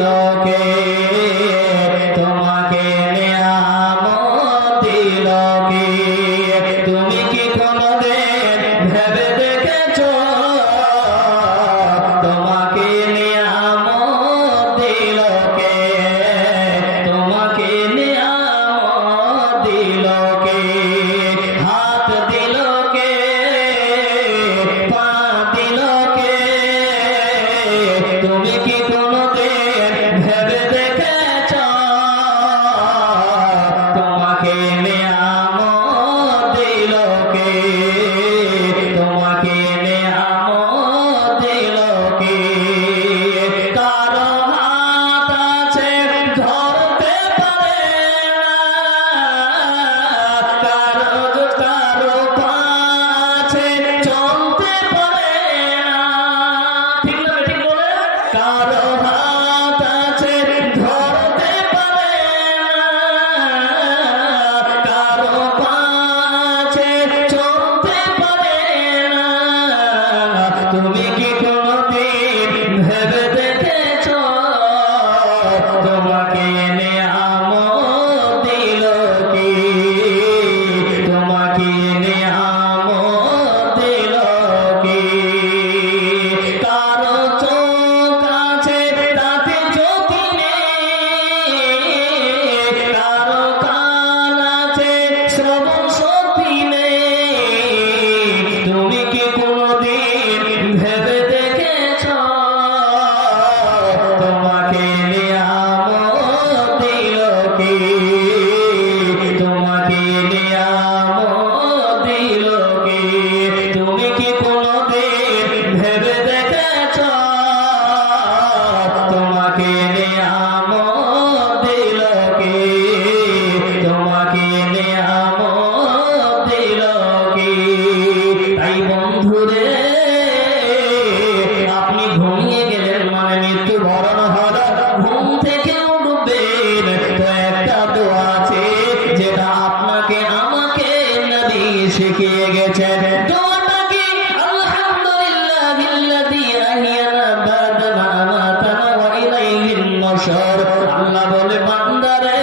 দিল কে? তোমাকে নিয়ামত দিল কে? তুমি কি কোনদিন ভেবে দেখেছো তোমাকে নিয়ামত দিল কে? তোমাকে নিয়ামত দিল কে? হাত দিল কে? পা দিল কে? তুমি কি কোনদিন ভেবে দেখেছো তোমাকে নিয়ামত দিল কে? তোমাকে নিয়ামত দিল কে? কারো হাত আছে ধরতে পারে না, কারো পা আছে চলতে পারে না। ঠিক না ঠিক বলে? কারো হাত আছে ধরতে পারে না, কারো পা আছে চলতে পারে না। তুমি কি কোনদিন ভেবে দেখেছো তোমাকে নিয়ামত দিল কে? তোমাকে নিয়ামত দিল কে? কারো চোখ আছে তাতে জ্যোতি নেই, কারো কান আছে শ্রবণ শক্তি নেই। তুমি কি কোনদিন ভেবে দেখেছো তোমাকে নিয়ামত দিল কে? তোমাকে নিয়ামত দিল কে? তুমি কি কোনদিন ভেবে দেখেছো তোমাকে নিয়ামত দিল কে? তোমাকে নিয়ামত দিল কে? তাই বন্ধুরে, আপনি ঘুমিয়ে গেলেন মানে মৃত্যুবরণ হলো, ঘুম থেকে উঠবেন তো একটা দোয়া আছে যেটা আপনাকে আমাকে নবী শিখিয়ে গেছেন। দোয়াটা কি? আলহামদুলিল্লাহিল্লাযী আহইয়ানা বা'দা মা আমাতানা ওয়া ইলাইহিন নুশুর। আল্লাহ বলে বান্দারে,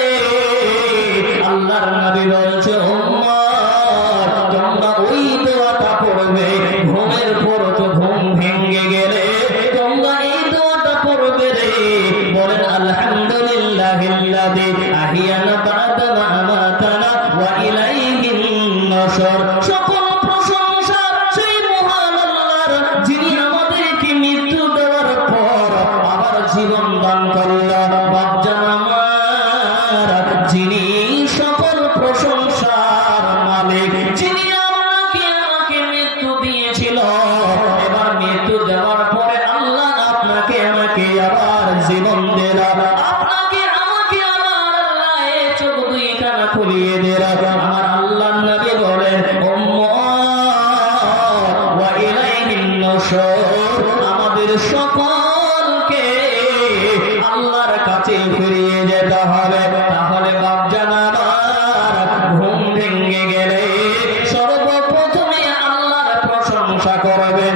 আল্লাহর নবী বলছে উম্মত তোমরা ওই দোয়াটা পড়বে ঘুমের পর, তো ঘুম ভেঙে গেলে তোমরা এই দোয়াটা পড়বে রে। বলেন আলহামদুলিল্লাহিল্লাযী আহইয়ানা বা'দা মা আমাতানা ওয়া ইলাইহিন নুশুর। সকল প্রশংসা সেই মহান আল্লাহর, যিনি আমাদেরকে মৃত্যু দেওয়ার পর আবার জীবন দান করলেন। বাপজান আমার, যিনি সকল প্রশংসার মালিক, যিনি আপনাকে আমাকে মৃত্যু দিয়েছিল, এবার মৃত্যু দেওয়ার পরে আল্লাহ আপনাকে আমাকে আবার জীবন দিল। আপনাকে আমাকে আমার আল্লাহ এই চোখ দুইখানা খুলিয়ে দিল। আমার আল্লাহ নবী বলেন উম্মত ওয়া ইলাইহিন নুশুর, আমাদের সকলকে আল্লাহর কাছে ফিরিয়ে যেতে হবে। তাহলে বাপজান আমার, ঘুম ভেঙে গেলে সর্বপ্রথমে আল্লাহর প্রশংসা করবেন।